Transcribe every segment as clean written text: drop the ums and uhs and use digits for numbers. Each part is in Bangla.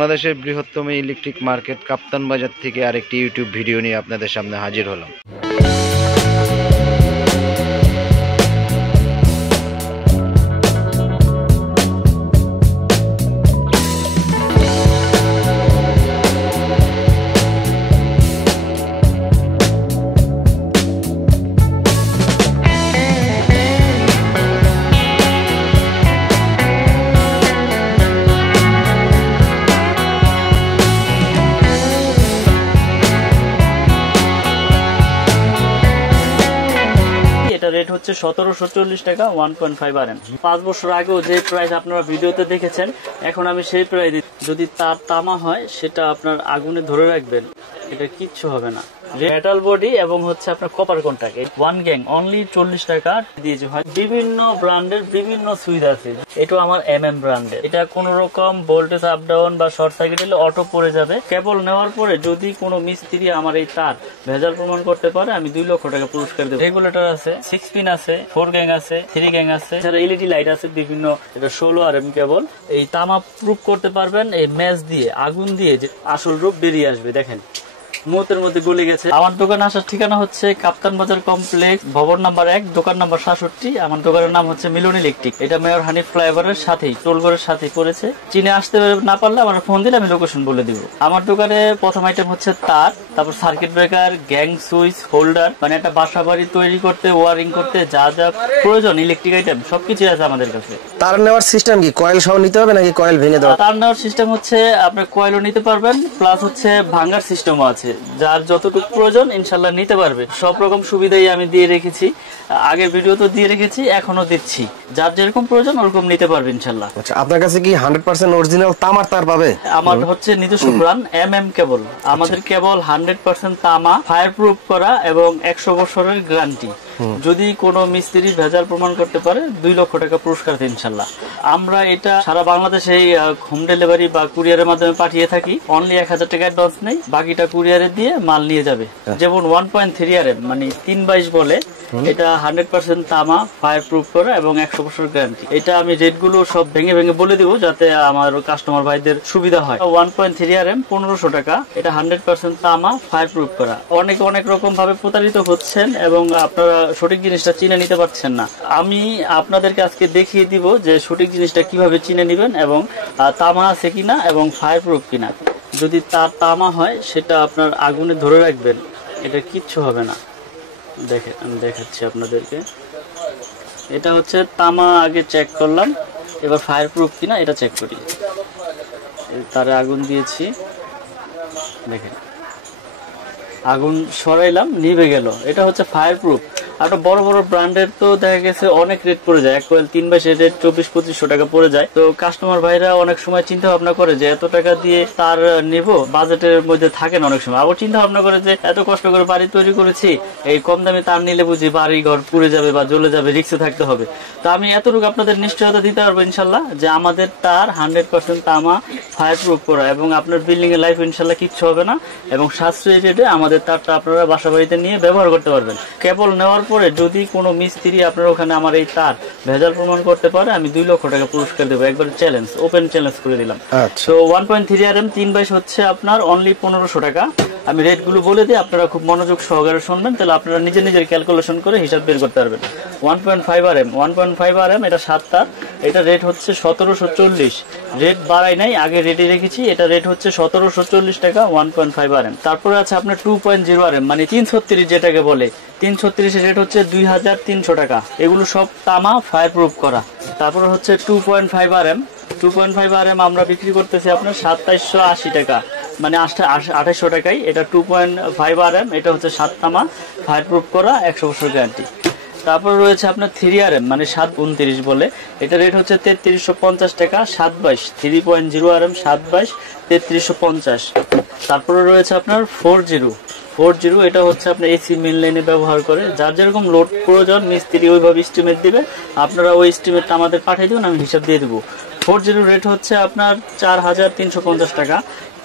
বাংলাদেশের বৃহত্তম ইলেকট্রিক মার্কেট কাপ্তান বাজার থেকে আরেকটি ইউটিউব ভিডিও নিয়ে আপনাদের সামনে হাজির হলাম। রেট হচ্ছে 1740 টাকা 1.5 RM। 5 বছর আগেও যে প্রাইস আপনারা ভিডিওতে দেখেছেন এখন আমি সেই প্রাইস যদি তার তামা হয় সেটা আপনার আগুনে ধরে রাখবেন, এটা কিচ্ছু হবে না। মেটাল বডি এবং হচ্ছে আপনার কপার কন্টাক্ট, 1 গ্যাং অনলি 40 টাকা দিয়েছে। হয় বিভিন্ন ব্র্যান্ডের বিভিন্ন সুইচ আছে, এটা আমার MM ব্র্যান্ডের। এটা কোন রকম ভোল্টেজ আপ ডাউন বা শর্ট সার্কিট হলে অটো পড়ে যাবে। কেবল নেওয়ার পরে যদি কোনো মিস্ত্রি আমার এই তার ভেজাল প্রমাণ করতে পারে আমি 2 লক্ষ টাকা পুরস্কার দেব। রেগুলেটর আছে, 6 পিন আছে, 4 গ্যাং আছে, 3 গ্যাং আছে, এছাড়া LED লাইট আছে বিভিন্ন। এটা 16 RM কেবল। এই তামা প্রুফ করতে পারবেন এই ম্যাচ দিয়ে, আগুন দিয়ে যে আসল রূপ বেরিয়ে আসবে। দেখেন মুহূর্তের মধ্যে গলে গেছে। আমার দোকানে আসার ঠিকানা হচ্ছে কাপ্তান বাজার কমপ্লেক্স, ভবন নাম্বার 1, দোকান নাম্বার 67। আমার দোকানের নাম হচ্ছে মিলন ইলেকট্রিক। এটা মেয়র হানিফ ফ্লাইওভারের সাথেই, টোলগড়ের সাথেই পড়েছে। চিনে আসতে না পারলে আমার ফোন দিলে আমি লোকেশন বলে দিব। আমার দোকানে প্রথম আইটেম হচ্ছে তার, তারপর circuit breaker, gang switch, holder, মানে একটা বাসা বাড়ি তৈরি করতে, ওয়ারিং করতে যা যা প্রয়োজন ইলেকট্রিক আইটেম সবকিছু আছে আমাদের কাছে। তার নেওয়ার সিস্টেম কি কয়েল সহ নিতে হবে নাকি কয়েল ভেঙে দেওয়া? তার নেওয়ার সিস্টেম হচ্ছে আপনি কয়েলও নিতে পারবেন, প্লাস হচ্ছে ভাঙার সিস্টেমও আছে। যার যতটুকু প্রয়োজন ইনশাল্লাহ নিতে পারবে। সব রকম সুবিধাই আমি দিয়ে রেখেছি, আগের ভিডিও তো দিয়ে রেখেছি, এখনো দিচ্ছি। যার যেরকম প্রয়োজন ওরকম নিতে পারবে ইনশাল্লাহ। আচ্ছা, আপনার কাছে কি 100% অরিজিনাল তামার তার পাবে? আমার হচ্ছে নিজস্ব ব্র্যান্ড MM কেবল। আমাদের কেবল 100% তামা, ফায়ার প্রুফ করা এবং 100 বছরের গ্যারান্টি। যদি কোনো মিস্ত্রি ভেজাল প্রমাণ করতে পারে 2 লক্ষ টাকা পুরস্কার দেন ইনশাল্লাহ। আমরা এটা সারা বাংলাদেশে হোম ডেলিভারি বা কুরিয়ারের মাধ্যমে পাঠিয়ে থাকি। অনলি 1000 টাকা অ্যাডভান্স নেই, বাকিটা কুরিয়ারে দিয়ে মাল নিয়ে যাবে। যেমন 1.3 RM মানে 322 বলে, এটা 100% তামা, ফায়ার প্রুফ করা এবং 100 বছর গ্যারান্টি। এটা আমি রেট গুলো সব ভেঙে ভেঙে বলে দিব যাতে আমার কাস্টমার ভাইদের সুবিধা হয়। 1.3 RM 1500 টাকা, এটা 100% তামা, ফায়ার প্রুফ করা। অনেক রকম ভাবে প্রতারিত হচ্ছেন এবং আপনারা সঠিক জিনিসটা চিনে নিতে পারছেন না। আমি আপনাদেরকে আজকে দেখিয়ে দিব যে সঠিক জিনিসটা কিভাবে চিনে নেবেন এবং তামা আছে কিনা এবং ফায়ার প্রুফ কিনা। যদি তার তামা হয় সেটা আপনার আগুনে ধরে রাখবেন, এটা কিচ্ছু হবে না। দেখেন আমি দেখাচ্ছি আপনাদেরকে। এটা হচ্ছে তামা, আগে চেক করলাম, এবার ফায়ার প্রুফ কিনা এটা চেক করি। তারে আগুন দিয়েছি, দেখেন আগুন সরাইলাম, নিভে গেল। এটা হচ্ছে ফায়ার প্রুফ। আর বড় বড় ব্র্যান্ডের তো দেখা গেছে অনেক রেট পড়ে যায়, এক কয়েল 322 রেট 2400-2500 টাকা পড়ে যায়। তো কাস্টমার ভাইরা অনেক সময় চিন্তা ভাবনা করে যে এত টাকা দিয়ে তার নেব, বাজেটের মধ্যে থাকেন অনেক সময়। আবার চিন্তা ভাবনা করে যে এত কষ্ট করে বাড়ি তৈরি করেছি, এই কম দামে তার নিলে বুঝি বাড়ি ঘর পুড়ে যাবে বা জ্বলে যাবে, রিস্কে থাকতে হবে। তো আমি এতটুকু আপনাদের নিশ্চয়তা দিতে পারবো ইনশাল্লাহ যে আমাদের তার 100% তামা, ফায়ার প্রুফ করা এবং আপনার বিল্ডিং এর লাইফ ইনশাল্লাহ কিচ্ছু হবে না এবং সাশ্রয়ী রেটে আমাদের তারটা আপনারা বাসা বাড়িতে নিয়ে ব্যবহার করতে পারবেন। কেবল নেওয়ার পরে যদি কোনো মিস্ত্রি আপনার ওখানে আমার এই তার ভেজাল প্রমাণ করতে পারে আমি 2 লক্ষ টাকা পুরস্কার দেবো। একবার চ্যালেঞ্জ, ওপেন চ্যালেঞ্জ করে দিলাম। তো 1.3 RM 322 হচ্ছে আপনার অনলি 1500 টাকা। আমি রেট গুলো বলে দিই, আপনারা খুব মনোযোগ সহকারে শুনবেন, তাহলে আপনারা নিজের ক্যালকুলেশন করে হিসাব বের করতে পারবেন। 1.5 RM এটা 7 তার, এটা রেট হচ্ছে 1740। রেট বাড়াই নাই, আগে রেটে রেখেছি। এটা রেট হচ্ছে 1740 টাকা 1.5 RM। তারপরে আছে আপনার 2.0 RM মানে 336 যেটাকে বলে, 336 রেট হচ্ছে 2300 টাকা। এগুলো সব তামা, ফায়ার প্রুফ করা। তারপরে হচ্ছে 2.5 RM। 2.5 RM আমরা বিক্রি করতেছি আপনার 2780 টাকা মানে 2800 টাকায়। এটা 2.5 RM, এটা হচ্ছে 7 তামা, ফায়ার প্রুফ করা, 100 বছর গ্যারান্টি। তারপর রয়েছে আপনার 3 RM মানে 729 বলে, এটা রেট হচ্ছে 3350 টাকা, 722 3.0 RM 722 3350। তারপরে রয়েছে আপনার 40, এটা হচ্ছে আপনার AC মেইন লাইনে ব্যবহার করে। যার যেরকম লোড প্রয়োজন মিস্ত্রি ওইভাবে এস্টিমেট দিবে, আপনারা ওই এস্টিমেটটা আমাদের পাঠিয়ে দিন, আমি হিসাব দিয়ে দেবো। 40 রেট হচ্ছে আপনার 4350 টাকা,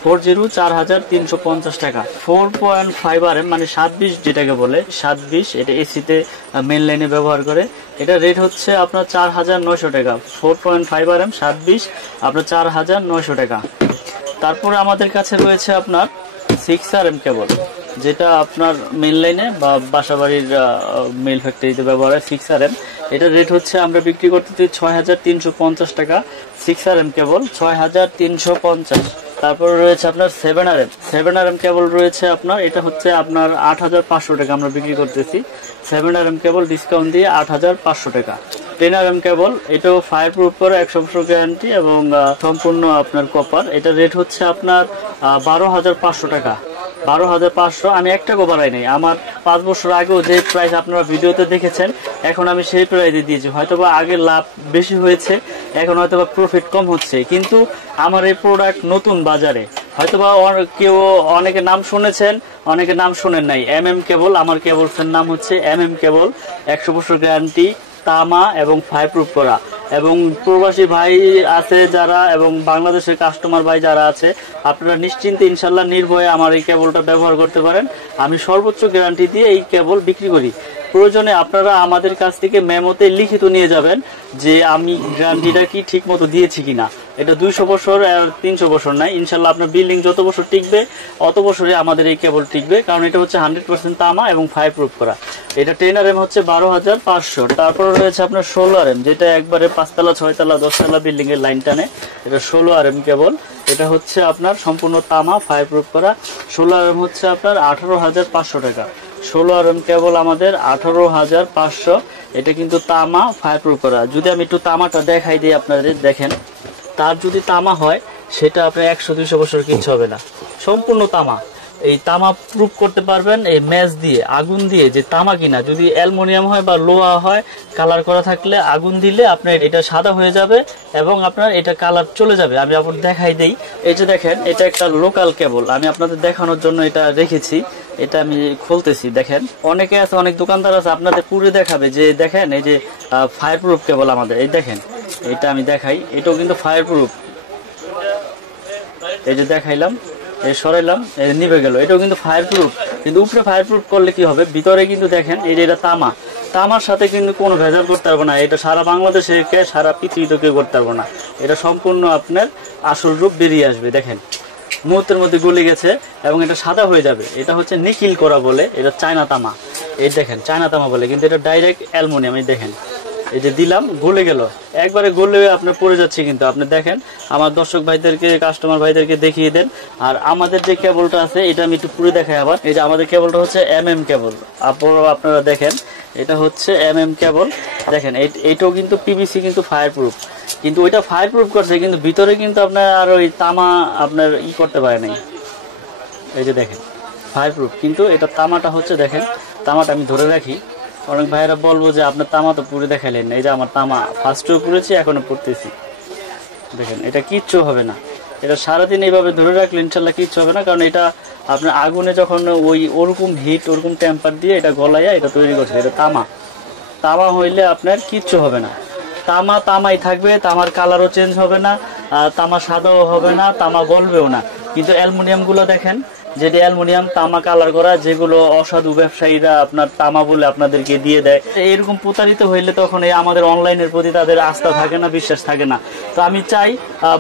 40 4350 টাকা। 4.5 RM মানে 720 যেটাকে বলে, 720 এটা এসিতে মেইন লাইনে ব্যবহার করে। এটা রেট হচ্ছে আপনার 4900 টাকা। 4.5 RM 720 আপনার 4900 টাকা। তারপরে আমাদের কাছে রয়েছে আপনার 6RM কেবল, যেটা আপনার মেল লাইনে বা বাসাবাড়ির মেল ফ্যাক্টরিতে ব্যবহার হয়। 6RM এটার রেট হচ্ছে আমরা বিক্রি করতেছি 6350 টাকা। 6RM কেবল 6350। তারপরে রয়েছে আপনার 7RM কেবল রয়েছে আপনার, এটা হচ্ছে আপনার 8500 টাকা আমরা বিক্রি করতেছি। 7RM কেবল ডিসকাউন্ট দিয়ে 8500 টাকা। 10RM কেবল, এটাও ফায়ার প্রুফ করে, 100 বছর গ্যারান্টি এবং সম্পূর্ণ আপনার কপার। এটা রেট হচ্ছে আপনার 12500 টাকা। 12500। আমি একটা বাড়াই নাই, আমার 5 বছর আগেও যে প্রাইস আপনারা ভিডিওতে দেখেছেন এখন আমি সেই প্রাইসে দিয়েছি। হয়তোবা আগে লাভ বেশি হয়েছে, এখন হয়তোবা প্রফিট কম হচ্ছে, কিন্তু আমার এই প্রোডাক্ট নতুন বাজারে। হয়তোবা কেউ অনেকে নাম শুনেছেন, অনেকে নাম শোনেন নাই। কেবল, আমার কেবলসের নাম হচ্ছে কেবল। 100 বছর গ্যারান্টি, তামা এবং ফায়ার প্রুফ করা। এবং প্রবাসী ভাই আছে যারা এবং বাংলাদেশের কাস্টমার ভাই যারা আছে, আপনারা নিশ্চিন্তে ইনশাল্লাহ নির্ভয়ে আমার এই কেবলটা ব্যবহার করতে পারেন। আমি সর্বোচ্চ গ্যারান্টি দিয়ে এই কেবল বিক্রি করি। প্রয়োজনে আপনারা আমাদের কাছ থেকে মেমোতে লিখিত নিয়ে যাবেন যে আমি গ্যারান্টিটা কি ঠিক মতো দিয়েছি কিনা। এটা 200 বছর আর 300 বছর নাই, ইনশাল্লাহ আপনার বিল্ডিং যত বছর টিকবে অত বছরে আমাদের এই কেবল টিকবে, কারণ এটা হচ্ছে 100% তামা এবং ফায়ার প্রুফ করা। এটা 10RM হচ্ছে 12500। তারপরে রয়েছে আপনার 16RM, যেটা একবারে 5 তলা 6 তলা 10 তলা বিল্ডিং এর লাইন টানে। এটা 16RM কেবল, এটা হচ্ছে আপনার সম্পূর্ণ তামা ফায়ার প্রুফ করা। 16RM হচ্ছে আপনার 18500 টাকা। 16RM কেবল আমাদের 18500। এটা কিন্তু তামা ফায়ার প্রুফ করা। যদি আমি একটু তামাটা দেখাই দিই আপনাদের, দেখেন, তার যদি তামা হয় সেটা আপনার 100-200 বছর কিচ্ছু হবে না, সম্পূর্ণ তামা। এই তামা প্রুফ করতে পারবেন এই ম্যাচ দিয়ে, আগুন দিয়ে, যে তামা কিনা। যদি অ্যালুমিনিয়াম হয় বা লোহা হয়, কালার করা থাকলে আগুন দিলে আপনার এটা সাদা হয়ে যাবে এবং আপনার এটা কালার চলে যাবে। আমি আপনার দেখাই দেই। এই যে দেখেন, এটা একটা লোকাল কেবল, আমি আপনাদের দেখানোর জন্য এটা রেখেছি। এটা আমি খুলতেছি, দেখেন। অনেকে আছে, অনেক দোকানদার আছে আপনাদের পুরো দেখাবে যে দেখেন এই যে ফায়ার প্রুফ কেবল আমাদের। এই দেখেন, এটা আমি দেখাই, এটাও কিন্তু ফায়ার প্রুফ। এই যে দেখাইলাম, এই সরাইলাম, নিভে গেল। এটাও কিন্তু ফায়ার প্রুফ, কিন্তু উপরে ফায়ার প্রুফ করলে কি হবে, ভিতরে কিন্তু দেখেন এই যে এটা তামা। তামার সাথে কিন্তু কোনো ভেজাল করতে পারবো না। এটা সারা বাংলাদেশে, সারা পৃথিবীতে কেউ করতে পারবো না। এটা সম্পূর্ণ আপনার আসল রূপ বেরিয়ে আসবে। দেখেন, মুহূর্তের মধ্যে গলে গেছে এবং এটা সাদা হয়ে যাবে। এটা হচ্ছে নিকিল করা বলে, এটা চায়না তামা। এই দেখেন, চায়না তামা বলে, কিন্তু এটা ডাইরেক্ট অ্যালুমিনিয়াম। এই দেখেন, এই যে দিলাম, গলে গেল, একবারে গলে আপনার পড়ে যাচ্ছে। কিন্তু আপনি দেখেন, আমার দর্শক ভাইদেরকে, কাস্টমার ভাইদেরকে দেখিয়ে দেন। আর আমাদের যে কেবলটা আছে এটা আমি একটু পুরো দেখাই আবার। এই যে আমাদের কেবলটা হচ্ছে কেবল, আপনারা দেখেন, এটা হচ্ছে কেবল। দেখেন, এইটাও কিন্তু পিভিসি, কিন্তু ফায়ার প্রুফ। কিন্তু ওইটা ফায়ার প্রুফ করছে, কিন্তু ভিতরে কিন্তু আপনার আর ওই তামা আপনার করতে পারে নাই। এই যে দেখেন, ফায়ার প্রুফ, কিন্তু এটা তামাটা হচ্ছে, দেখেন তামাটা আমি ধরে রাখি। অনেক ভাইয়েরা বলবো যে আপনার তামা তো পুরে দেখাইলেন। এই যে আমার তামা ফার্স্টেও পুড়েছি, এখনো পড়তেছি। দেখেন, এটা কিচ্ছু হবে না। এটা সারাদিন এইভাবে ধরে রাখলে ইনশাল্লাহ কিচ্ছু হবে না, কারণ এটা আপনার আগুনে যখন ওরকম হিট, ওরকম টেম্পার দিয়ে এটা গলাইয়া এটা তৈরি করছে। এটা তামা হইলে আপনার কিচ্ছু হবে না। তামা তামাই থাকবে, তামার কালারও চেঞ্জ হবে না, তামা সাদাও হবে না, তামা গলবেও না। কিন্তু অ্যালুমিনিয়াম গুলো দেখেন, যেটা অ্যালুমিনিয়াম তামা কালার করা, যেগুলো অসাধু ব্যবসায়ীরা আপনার তামা বলে আপনাদেরকে দিয়ে দেয়, এরকম প্রতারিত হইলে তখন এই আমাদের অনলাইনের প্রতি তাদের আস্থা থাকে না, বিশ্বাস থাকে না। তো আমি চাই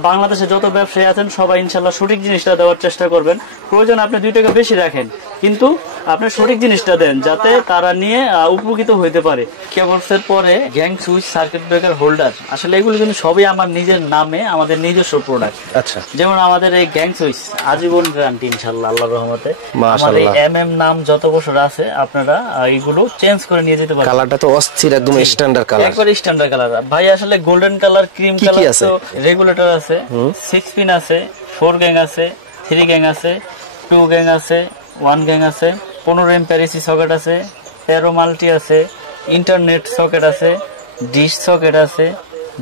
বাংলাদেশে যত ব্যবসায়ী আছেন সবাই ইনশাল্লাহ সঠিক জিনিসটা দেওয়ার চেষ্টা করবেন। প্রয়োজন আপনি 2 টাকা বেশি রাখেন, কিন্তু আপনি সঠিক জিনিসটা দেন, যাতে তারা নিয়ে উপকৃত হইতে পারে। কেবলসের পরে gang switch, circuit breaker, holder, আসলে এগুলো কিন্তু সবই আমার নিজের নামে, আমাদের নিজস্ব প্রোডাক্ট। আচ্ছা, যেমন আমাদের এই গ্যাং সুইচ আজীবন গ্যারান্টি ইনশাল্লাহ, আল্লাহর রহমতে। আমার এই নাম যত বছর আছে আপনারা এইগুলো চেঞ্জ করে নিয়ে যেতে পারেন। কালারটা তো অস্থির, একদম স্ট্যান্ডার্ড কালার, একবার স্ট্যান্ডার্ড কালার ভাই। আসলে গোল্ডেন কালার, ক্রিম কালার, তো রেগুলেটর আছে, 6 পিন আছে, 4 গ্যাং আছে, 3 গ্যাং আছে, 2 গ্যাং আছে, 1 গ্যাং আছে, 15 এম্পিয়ার এসি সকেট আছে, তেরো মাল্টি আছে, ইন্টারনেট সকেট আছে, ডিশ সকেট আছে,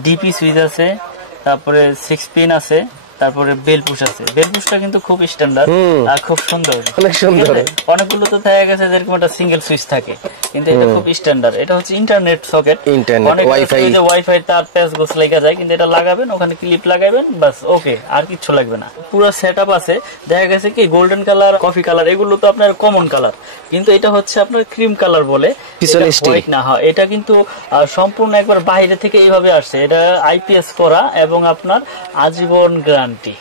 ডিপি সুইচ আছে, তারপরে 6 পিন আছে, তারপরে বেল পুশ আছে। বেল পুশটা কিন্তু খুব স্ট্যান্ডার্ড আর খুব সুন্দর, অনেক সুন্দর। অনেকগুলো তো দেখা গেছে যেরকম একটা সিঙ্গেল সুইচ থাকে, কিন্তু এটা খুব স্ট্যান্ডার্ড। এটা হচ্ছে ইন্টারনেট সকেট, অনেক ওয়াইফাই তার প্যাচ গোছ লেগে যায়, কিন্তু এটা লাগাবেন, ওখানে ক্লিপ লাগাবেন, বাস, ওকে, আর কিছু লাগবে না। পুরো সেটআপ আছে। দেখা গেছে কি গোল্ডেন কালার, কফি কালার, এগুলো তো আপনার কমন কালার, কিন্তু এটা হচ্ছে আপনার ক্রিম কালার বলে, হোয়াইট না। হয় এটা কিন্তু সম্পূর্ণ একবার বাইরে থেকে এইভাবে আসছে। এটা আইপিএস করা এবং আপনার আজীবন গ্যারান্টি। গ্যারান্টি।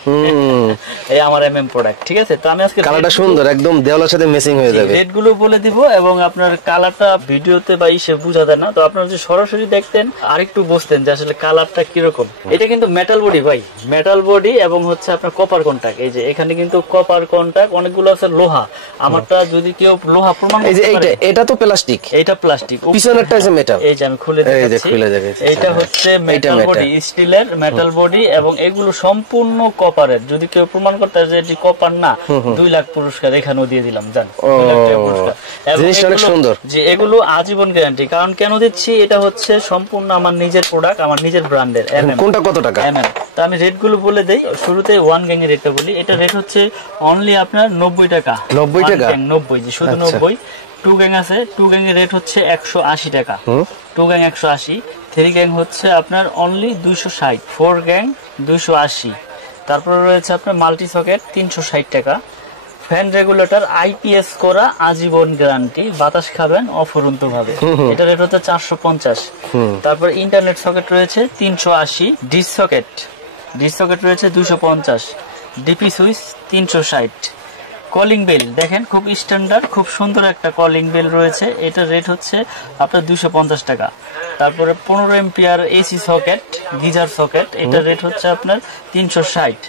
এই আমার এমএম প্রোডাক্ট, ঠিক আছে। তো আমি আজকে কালারটা সুন্দর, একদম দেওয়ালের সাথে ম্যাচিং হয়ে যাবে। রেট গুলো বলে দিব এবং আপনার কালারটা ভিডিওতে বা ইসে বোঝা যায় না, তো আপনারা যদি সরাসরি দেখতেন আরেকটু বুঝতেন যে আসলে কালারটা কিরকম। এটা কিন্তু মেটাল বডি ভাই, মেটাল বডি এবং হচ্ছে আপনার কপার কন্টাক্ট। এই যে এখানে কিন্তু কপার কন্টাক্ট, অনেকগুলো আছে লোহা। আমারটা যদি কেউ লোহা প্রমাণ এই যে করতে পারে, এটা তো প্লাস্টিক, এটা প্লাস্টিক, পিছনেরটা আছে মেটাল। এই যে আমি খুলে দেখাচ্ছি, এটা হচ্ছে মেটাল বডি, স্টিলের মেটাল বডি এবং এগুলো সম্পূর্ণ কপারের। যদি কেউ প্রমাণ করতে পারে যে এটি কপার না, 2 লাখ পুরস্কার এখানেও দিয়ে দিলাম, জান 2 লাখ টাকা পুরস্কার। জিনিসটা অনেক সুন্দর। যে এগুলো আজীবন গ্যারান্টি। কারণ কেন দিচ্ছি, এটা হচ্ছে সম্পূর্ণ আমার নিজের প্রোডাক্ট, আমার নিজের ব্র্যান্ডের। কোনটা কত টাকা? তো আমি রেট গুলো বলে দেই। শুরুতে 1 গ্যাং এর রেটটা বলি। এটা রেট হচ্ছে অনলি আপনার 90 টাকা। 90 টাকা? 90, যে শুধু 90। 2 গ্যাং আছে, 2 গ্যাং এর রেট হচ্ছে 180 টাকা। 2 গ্যাং 180, 3 গ্যাং হচ্ছে আপনার অনলি 260, 4 গ্যাং 280। তারপরে রয়েছে আপনার মাল্টি সকেট 360 টাকা। ফ্যান রেগুলেটর আইপিএস করা, আজীবন গ্যারান্টি, বাতাস খাবেন অফুরন্ত ভাবে। এটা রেট হচ্ছে 450। তারপর ইন্টারনেট সকেট রয়েছে 380, ডিশ সকেট রয়েছে 250, ডিপি সুইচ 360। কলিং বেল দেখেন, খুব স্ট্যান্ডার্ড, খুব সুন্দর একটা কলিং বেল রয়েছে। এটা রেট হচ্ছে আপনার 250 টাকা। তারপরে 15 ampere AC socket, geyser socket, এটা রেট হচ্ছে আপনার 360।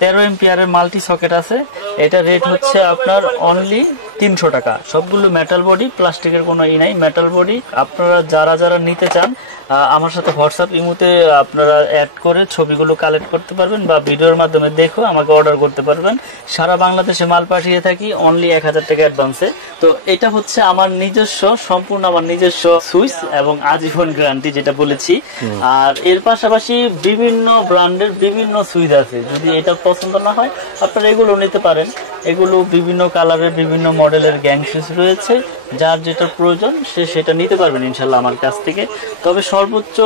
13 এম্পিয়ারের মাল্টি সকেট আছে, এটা রেট হচ্ছে আপনার অনলি 300 টাকা। সবগুলো মেটাল বডি, প্লাস্টিকের কোনো নাই, মেটাল বডি। আপনারা যারা নিতে চান আমার সাথে হোয়াটসঅ্যাপ ইমোতে আপনারা অ্যাড করে ছবিগুলো কালেক্ট করতে পারবেন বা ভিডিওর মাধ্যমে দেখো আমাকে অর্ডার করতে পারবেন। সারা বাংলাদেশে মাল পাঠিয়ে থাকি অনলি 1000 টাকা অ্যাডভান্সে। তো এটা হচ্ছে আমার নিজস্ব, সম্পূর্ণ আমার নিজস্ব সুইচ এবং আজীবন গ্যারান্টি যেটা বলেছি। আর এর পাশাপাশি বিভিন্ন ব্র্যান্ডের বিভিন্ন সুইচ আছে। যদি এটা পছন্দ না হয় আপনারা এগুলো নিতে পারেন। এগুলো বিভিন্ন কালারের, বিভিন্ন মডেলের গ্যাং সুইচ রয়েছে। যার যেটা প্রয়োজন সে সেটা নিতে পারবেন ইনশাল্লাহ আমার কাছ থেকে। তবে সর্বোচ্চ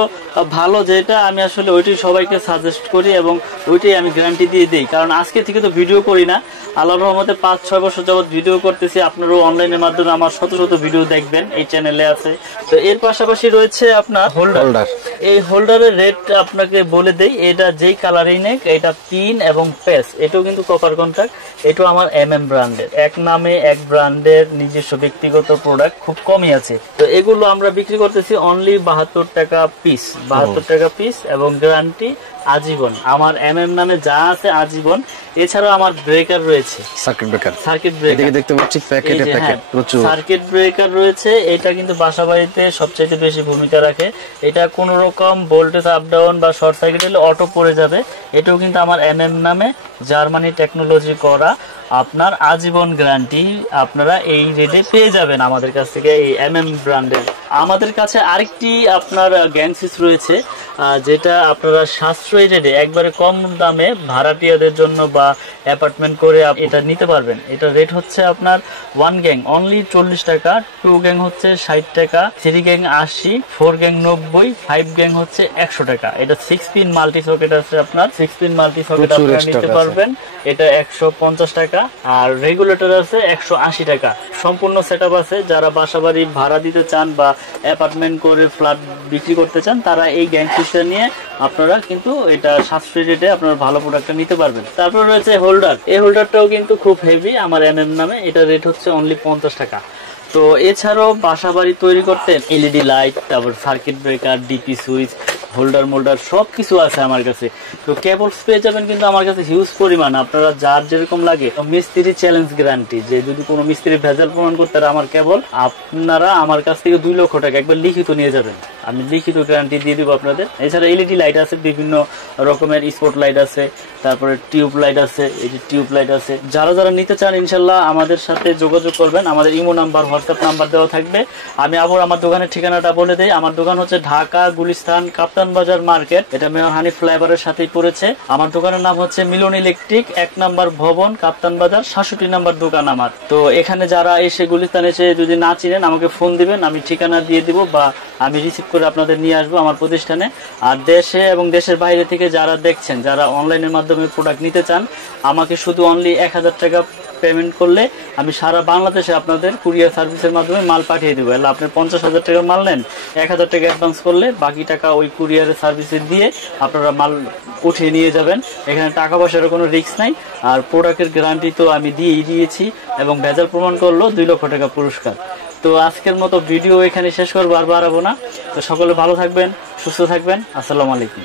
ভালো যেটা, আমি আসলে ওইটাই সবাইকে সাজেস্ট করি এবং ওইটাই আমি গ্যারান্টি দিয়ে দিই। কারণ আজকে থেকে তো ভিডিও করি না, আল্লাহর রহমতে 5-6 বছর যাবত ভিডিও করতেছি। আপনারাও অনলাইনের মাধ্যমে আমার শত শত ভিডিও দেখবেন, এই চ্যানেলে আছে। তো এর পাশাপাশি রয়েছে আপনার হোল্ডার। এই হোল্ডারের রেট আপনাকে বলে দেই, এটা যেই কালারই নেক, এটা পিন এবং পেস, এটাও কিন্তু কপার কন্ট্রাক্ট। এটাও আমার এমএম ব্র্যান্ডের, এক নামে এক ব্র্যান্ডের নিজস্ব ব্যক্তিগত প্রোডাক্ট, খুব কমই আছে। তো এগুলো আমরা বিক্রি করতেছি অনলি 72 টাকা পিস, 72 টাকা পিস এবং গ্যারান্টি আজীবন। আমার এমএম নামে যা আছে আজীবন। এছাড়াও আমার ব্রেকার রয়েছে, সার্কিট ব্রেকার দেখতে পাচ্ছি প্যাকেটে প্যাকেট প্রচুর সার্কিট ব্রেকার রয়েছে। এটা কিন্তু বাসাবাড়িতে সবচেয়ে বেশি ভূমিকা রাখে। এটা কোন রকম ভোল্টেজ আপ ডাউন বা শর্ট সার্কিট হলে অটো পড়ে যাবে। এটাও কিন্তু আমার এমএম নামে জার্মানি টেকনোলজি করা, আপনার আজীবন গ্যারান্টি আপনারা এই রেটে পেয়ে যাবেন আমাদের কাছ থেকে, এই এমএম ব্র্যান্ডের। আমাদের কাছে আরেকটি আপনার গ্যাং সুইচ রয়েছে, যেটা আপনারা সাশ্রয়ী রেটে একবারে কম দামে ভাড়াটিয়াদের জন্য বা অ্যাপার্টমেন্ট করে এটা নিতে পারবেন। এটা রেট হচ্ছে আপনার 1 গ্যাং অনলি 40 টাকা, 2 গ্যাং হচ্ছে 60 টাকা, 3 গ্যাং 80, 4 গ্যাং 90, 5 গ্যাং হচ্ছে 100 টাকা। এটা 6 পিন মাল্টি সকেট আছে, আপনার 6 পিন মাল্টি সকেট আপনারা নিতে পারবেন। এটা 150 টাকা। আর রেগুলেটর আছে 180 টাকা। সম্পূর্ণ সেটআপ আছে। যারা বাসাবাড়ি ভাড়া দিতে চান বা অ্যাপার্টমেন্ট করে ফ্ল্যাট বিক্রি করতে চান, তারা এই গ্যাং সুইচটা নিয়ে আপনারা কিন্তু এটা সাশ্রয়ী রেটে আপনারা ভালো প্রোডাক্টটা নিতে পারবেন। তারপর রয়েছে হোল্ডার। এই হোল্ডারটাও কিন্তু খুব হেভি, আমার এমএম নামে। এটা রেট হচ্ছে অনলি 50 টাকা। তো এছাড়াও বাসাবাড়ি তৈরি করতে এলইডি লাইট, তারপর circuit breaker, DP switch, holder moulder সবকিছু আছে আমার কাছে। তো কেবলস পেয়ে যাবেন কিন্তু আমার কাছে হিউজ পরিমাণ, আপনারা যার যেরকম লাগে। মিস্ত্রি চ্যালেঞ্জ গ্যারান্টি, যে যদি কোনো মিস্ত্রি ভেজাল প্রমাণ করতে আমার কেবল, আপনারা আমার কাছ থেকে 2 লক্ষ টাকা একবার লিখিত নিয়ে যাবেন, আমি লিখিত গ্যারান্টি দিয়ে দিব আপনাদের। এছাড়া এলইডি লাইট আছে, বিভিন্ন রকমের স্পট লাইট আছে, তারপরে টিউব লাইট আছে, এই যে টিউব লাইট আছে। যারা নিতে চান ইনশাল্লাহ আমাদের সাথে যোগাযোগ করবেন। আমাদের ইমো নাম্বার, হোয়াটসঅ্যাপ নাম্বার দেওয়া থাকবে। আমি আবার আমার দোকানের ঠিকানাটা বলে দেই। আমার দোকান হচ্ছে ঢাকা গুলিস্তান কাপ্তান বাজার মার্কেট, এটা মেয়র হানিফ ফ্লাইওভারের সাথেই পড়েছে। আমার দোকানের নাম হচ্ছে মিলন ইলেকট্রিক, 1 নম্বর ভবন, কাপ্তান বাজার, 67 নম্বর দোকান আমার। তো এখানে যারা এসে গুলিস্তান এসে যদি না চিনেন আমাকে ফোন দিবেন, আমি ঠিকানা দিয়ে দিব বা আমি রিসিভ করে আপনাদের নিয়ে আসবো আমার প্রতিষ্ঠানে। আর দেশে এবং দেশের বাইরে থেকে যারা দেখছেন, যারা অনলাইনের মাধ্যমে প্রোডাক্ট নিতে চান, আমাকে শুধু অনলি 1000 টাকা পেমেন্ট করলে আমি সারা বাংলাদেশে আপনাদের কুরিয়ার সার্ভিসের মাধ্যমে মাল পাঠিয়ে দেবো। এলে আপনি 50,000 টাকার মাল নেন, 1,000 টাকা অ্যাডভান্স করলে বাকি টাকা ওই কুরিয়ারের সার্ভিসে দিয়ে আপনারা মাল উঠিয়ে নিয়ে যাবেন। এখানে টাকা পয়সার কোনো রিস্ক নাই। আর প্রোডাক্টের গ্যারান্টি তো আমি দিয়েছি এবং ভেজাল প্রমাণ করলো 2 লক্ষ টাকা পুরস্কার। তো আজকের মতো ভিডিও এখানে শেষ করবো, আর বাড়াবো না। তো সকলে ভালো থাকবেন, সুস্থ থাকবেন। আসসালামু আলাইকুম।